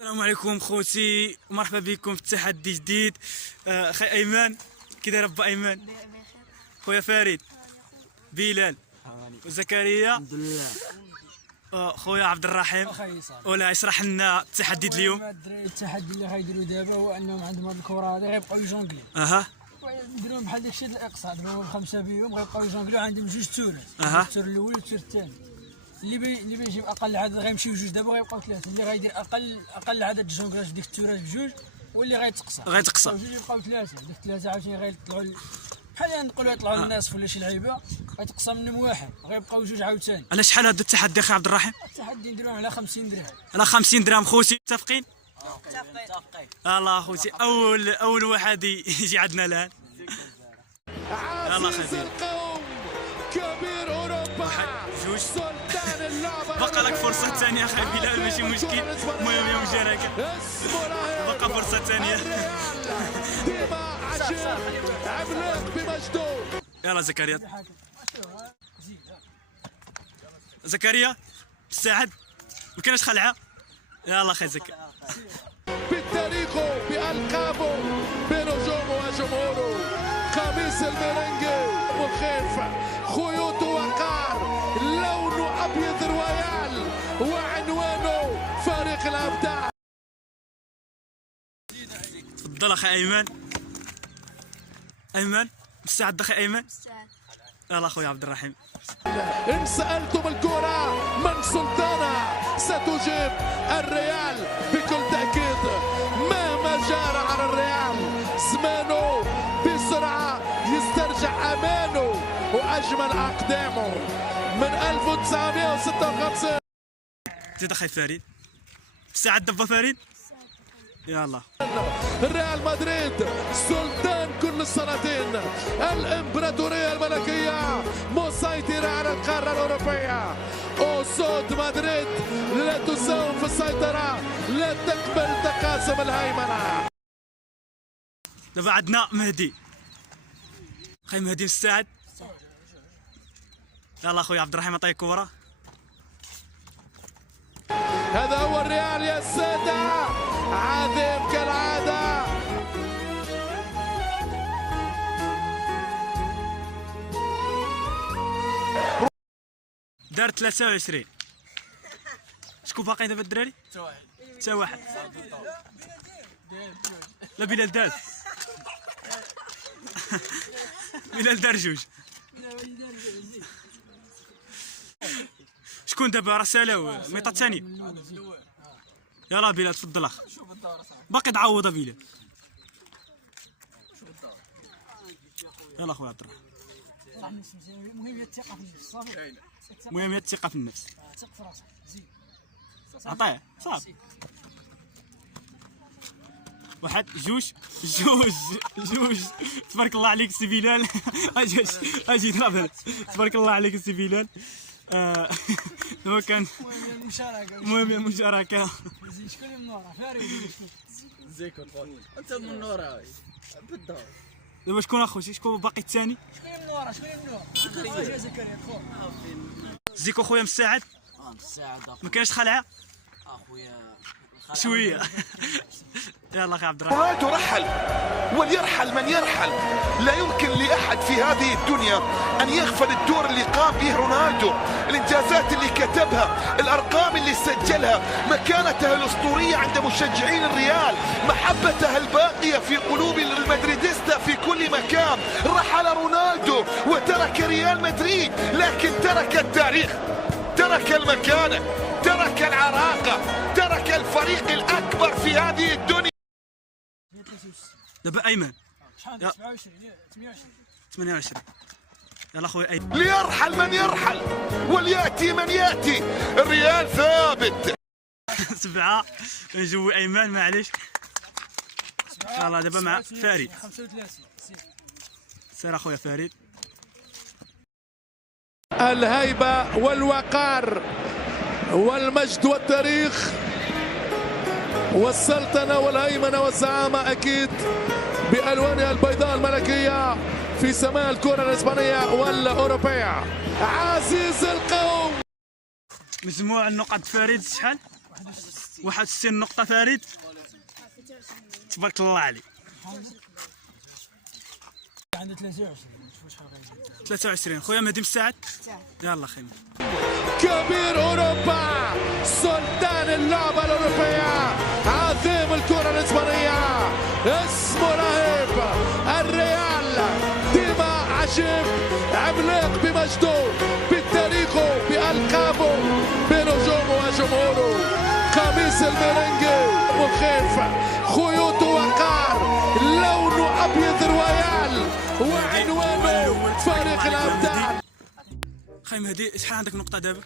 السلام عليكم خوتي، مرحبا بكم في تحدي جديد. اخي ايمن، كي داير با ايمن؟ خويا فريد، بلال وزكريا، الحمد لله. خويا عبد الرحيم. ولا اشرح لنا التحدي ديال اليوم. التحدي اللي غيديروا دابا هو انهم عندهم هاد الكره هادي غيبقاو يجونكليو. نديروا بحال داكشي ديال الاقصاء، دابا خمسه فيهم غيبقاو يجونكليو، عندهم جوج تورات. التور الاول والتور الثاني. اللي بيجيب اقل عدد غيمشيو جوج، دابا غيبقاو ثلاثه. اللي غيدير اقل عدد الجونكلاج في ديك التورات بجوج، واللي غيتقصى جوج يبقاو ثلاثه. ديك ثلاثه عاوتاني غيطلعوا بحال نقولوا يطلعوا الناس ولا شي لعيبه، غيتقسم منهم واحد، غيبقاو جوج عاوتاني. على شحال هذا التحدي اخي عبد الرحيم؟ التحدي نديروه على 50 درهم. على 50 درهم خوتي، متفقين؟ متفقين. الله خوتي، اول واحد يجي عندنا الان. يلا خدير كبير اوروبا، واحد جوج سلطان اللعبه. بقى لك فرصه ثانيه اخي بلال، ماشي مشكل. المهم يا مشاركه، بقى فرصه ثانيه. ديما عجيب، عملاق بمجده. يلا زكريا، زكريا استعد، ما كاينش خلعه. يلا اخي زكريا، بتاريخه، بألقابه، بنجومه وجمهوره. قميص الميرينجي مخيف، خيوطه وقار، لونه ابيض رويال، وعنوانه فريق الابداع. تفضل اخي ايمن. ايمن مستعد اخي ايمن؟ مستعد. يلا اخويا عبد الرحيم. إن سألتم الكرة من سلطانة ستجيب الريال بكل تأكيد. مهما جار على الريال زمانه بسرعة يسترجع أمانه وأجمل أقدامه من 1956. زيد اخي فريد، مستعد دبا فريد؟ يلا. ريال مدريد سلطان كل السلاطين، الامبراطوريه الملكيه مسيطره على القاره الاوروبيه. اسود مدريد لا تساوم في السيطره، لا تقبل تقاسم الهيمنه. دابا عندنا مهدي. اخي مهدي مستعد؟ يلا اخويا عبد الرحيم، عطيه كوره. هذا هو الريال يا السادة، عظيم كالعادة. دار 23. شكون باقي دابا الدراري؟ حتى واحد. لا بلال دار. بلال دار جوج. شكون دابا رساله وميطه الثاني؟ يلا بلال تفضل اخ. باقي تعوض بلال. يلا اخويا عبد الرحمن. المهم هي الثقه في النفس، صافي. المهم هي الثقه في النفس. ثق في راسك، زين. عطيه صافي. واحد جوج. تبارك الله عليك سي بلال. اجي ضرب. تبارك الله عليك سي بلال. دابا كان المهم المشاركه. زين شكون اللي من ورا؟ فريد. زيكو انت من ورا بالدار. دابا شكون اخوتي؟ شكون باقي الثاني؟ شكون اللي من ورا؟ زكريا. دخل. زيكو خويا مستعد؟ مستعد ما كاينش خلعه؟ اخويا شويه. يلا اخي عبد الرحمن. رونالدو رحل وليرحل من يرحل. لا يمكن لأحد في هذه الدنيا أن يغفل الدور اللي قام به رونالدو، الإنجازات اللي كتبها، الأرقام اللي سجلها، مكانته الأسطورية عند مشجعين الريال، محبته الباقية في قلوب المدريديستا في كل مكان. رحل رونالدو وترك ريال مدريد، لكن ترك التاريخ، ترك المكانة، ترك العراقة، ترك الفريق الأكبر في هذه الدنيا. دابا ايمن. شحال؟ 28. يلا خويا ايمن. ليرحل من يرحل وليأتي من يأتي، الريال ثابت. 7. نجوي ايمن معليش. يلا دابا مع فريد. 35. سير اخويا فريد. الهيبة والوقار والمجد والتاريخ والسلطنة والهيمنة والزعامة أكيد بألوانها البيضاء الملكية في سماء الكرة الإسبانية والأوروبية. عزيز القوم. مجموع النقط فريد شحال؟ 61 نقطة فريد. تبارك الله عليك. عنده 23 شوف شحال غيجي. 23 خويا مهدي مساعد. يلا خير. كبير أوروبا، سلطان اللعبة الأوروبية، عظيم الكرة الإسبانية، اسمه رهيب، الريال ديما عجيب، عملاق بمجده، بتاريخه، بألقابه، بنجومه وجمهوره، قميص الميرينجي مخيف، خيوطه وقار، لونه أبيض رويال، وعنوانه فريق الأبداع. خي مهدي شحال عندك نقطة دابا؟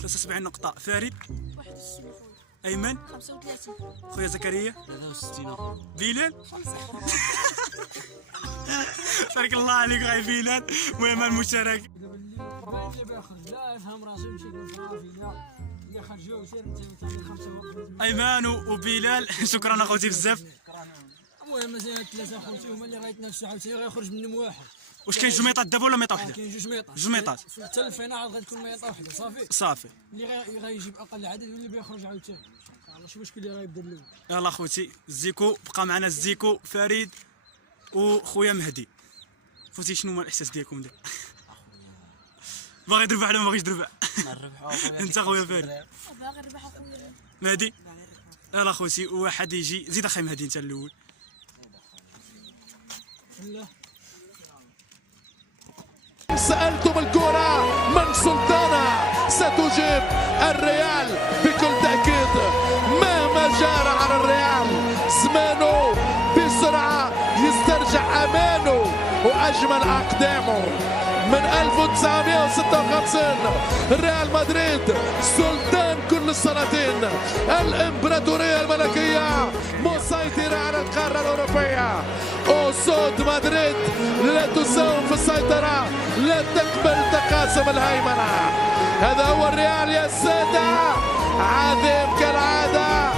73 نقطة. فريد 61 خويا. أيمن 35. خويا زكريا 63. بلال. بارك الله عليك غاي بلال. المهم المشاركة. باين اللي بيخرج لا يفهم راسه يمشي يقول صافي لا اللي خرجوا سير انت تعمل 5 وقت. أيمن وبلال شكرا أخوتي بزاف. المهم مثلا 3 خوتي هما اللي غيتنافسوا عاوتاني غيخرج منهم واحد. واش كاين جميطات دابا ولا ميطة وحدة؟ كاين جوج ميطات. جوج ميطات. حتى الفينال عاد غتكون ميطه وحده صافي. صافي. اللي غيجيب اقل عدد واللي بيخرج عاوتاني. شوف واش اللي غيبدا الاول. يلا خوتي الزيكو بقى معنا الزيكو فريد وخويا مهدي. خوتي شنو هو الاحساس ديالكم دابا؟ باغي تربح ولا ما باغيش تربح؟ انت خويا فريد. باغي نربح اخويا. مهدي يلا خوتي واحد يجي زيد اخي مهدي انت الاول. لا سألتم الكرة من سلطانة ستجيب الريال بكل تأكيد. مهما جار على الريال زمانه بسرعة يسترجع أمانه وأجمل أقدامه. من 1956 ريال مدريد سلطان كل السلاطين، الإمبراطورية الملكية مسيطرة على القارة الأوروبية. أسود مدريد لا تساوم في السيطرة، لا تقبل تقاسم الهيمنة. هذا هو الريال يا السادة، عظيم كالعادة.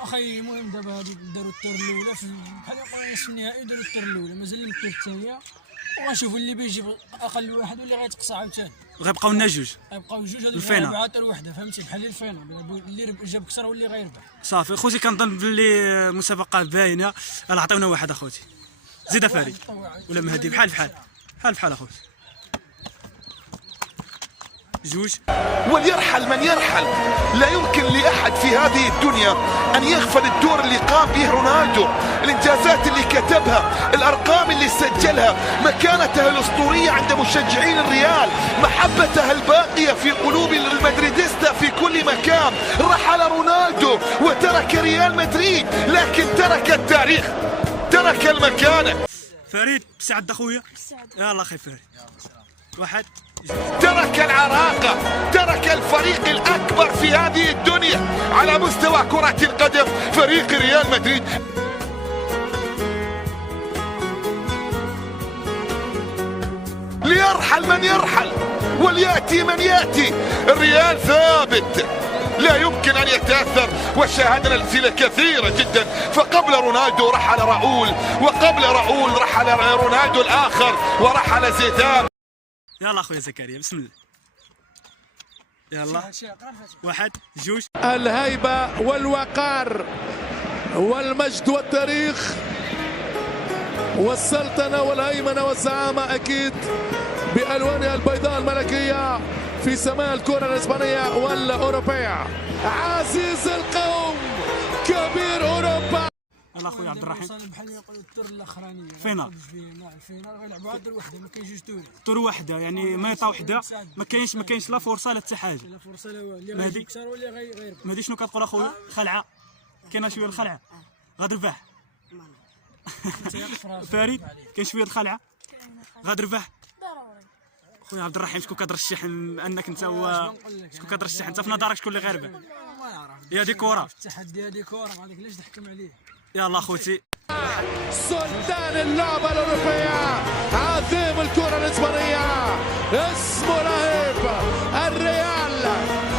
اخي المهم دابا هادي داروا التور الاولى بحال يقولوا نصف النهائي داروا التور الاولى مازال التور الثانيه وغنشوفوا اللي بيجيب اقل واحد واللي غيتقصى عاوتاني. غيبقاو لنا جوج. غيبقاو جوج هاد الفينال. الاربعه حتى وحده فهمتي بحال الفينال اللي جاب كثر واللي غيربح. صافي خوتي كنظن باللي مسابقة باينة. يلا عطيونا واحد اخوتي. زيد فريد ولا مهدي بحال اخوتي. جوج. وليرحل من يرحل، لا يمكن لأحد في هذه الدنيا أن يغفل الدور اللي قام به رونالدو، الإنجازات اللي كتبها، الأرقام اللي سجلها، مكانته الأسطورية عند مشجعين الريال، محبته الباقية في قلوب المدريديستا في كل مكان. رحل رونالدو وترك ريال مدريد، لكن ترك التاريخ، ترك المكانة. فريد سعد اخويا. يلا اخي فريد. واحد. ترك العراقة، ترك الفريق الأكبر في هذه الدنيا على مستوى كرة القدم، فريق ريال مدريد. ليرحل من يرحل وليأتي من يأتي، الريال ثابت لا يمكن أن يتأثر. وشاهدنا الأمثلة كثيرة جدا، فقبل رونالدو رحل راؤول، وقبل راؤول رحل رونالدو الآخر ورحل زيدان. يلا اخويا زكريا بسم الله. يلا واحد جوج. الهيبة والوقار والمجد والتاريخ والسلطنة والهيمنة والزعامة أكيد بألوانها البيضاء الملكية في سماء الكرة الإسبانية والأوروبية. عزيز القوم كبير أوروبا. يلا اخويا عبد الرحيم. بحال يقولوا التور الاخرانيه فينال. الفينال غيلعبوا دور وحده ما كاينش جوج توري. طور واحده يعني ميطه وحده ما كاينش لا فرصه لا حتى حاجه. لا فرصه لا والو اللي غيجيب كثر واللي غيربح. مهدي شنو كتقول اخويا؟ خلعه كاينه شويه الخلعه غتربح. فريد كاين شويه الخلعه غتربح. ضروري. خويا عبد الرحيم شكون كترشح انك انت هو شكون كترشح انت في نظرك شكون اللي غيربح؟ ما نعرف. يا دي كره. التحدي هذه كره ما عندك علاش تحكم عليه. يلا اخوتي. سلطان اللعبة الأوروبية، عظيم الكرة الإسبانية، اسمه رهيب، الريال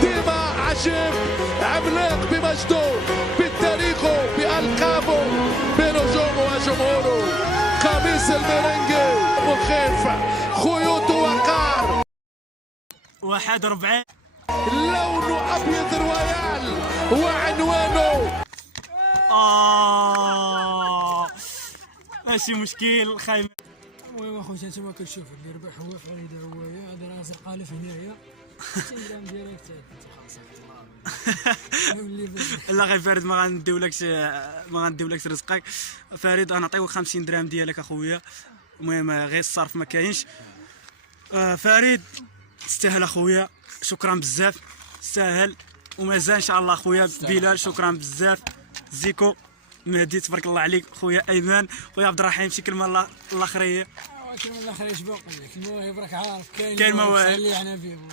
ديما عجيب، عملاق بمجده، بتاريخه، بألقابه، بنجومه وجمهوره، قميص الميرينجي مخيف، خيوطه وقار. 41. لون ابيض رويال وعنوانه ماشي مشكل خايم. المهم اخويا انتما كتشوف اللي ربح هو فريد هوايه هذا راه قالف هنايا 60 درهم ديالك خلاص لا غير فريد ما غنديولكش رزقك. فريد غنعطيوك 50 درهم ديالك اخويا. المهم غير الصرف ما كاينش. فريد تستاهل اخويا، شكرا بزاف، تستاهل. ومازال ان شاء الله اخويا بلال، شكرا بزاف. زيكو مهدي تبارك الله عليك. خويا ايمن، خويا عبد الرحيم، شي كلمه الاخريه. كلمه الاخريه اش بنقول لك؟ المواهب راك عارف كاين مواهب اللي عنا بهم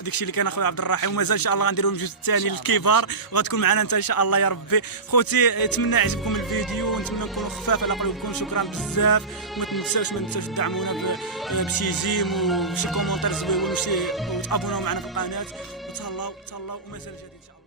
داكشي اللي كان اخويا عبد الرحيم. ومازال ان شاء الله غنديروا الجزء الثاني للكبار وغتكون معنا انت ان شاء الله يا ربي. خوتي نتمنى يعجبكم الفيديو ونتمنى نكونوا خفاف على قلوبكم. شكرا بزاف. وما تنساوش تدعمونا بشي جيم وشي كومونتير زويون وتابوناو معنا في القناه. وتهلاو ومازال جديد ان شاء الله.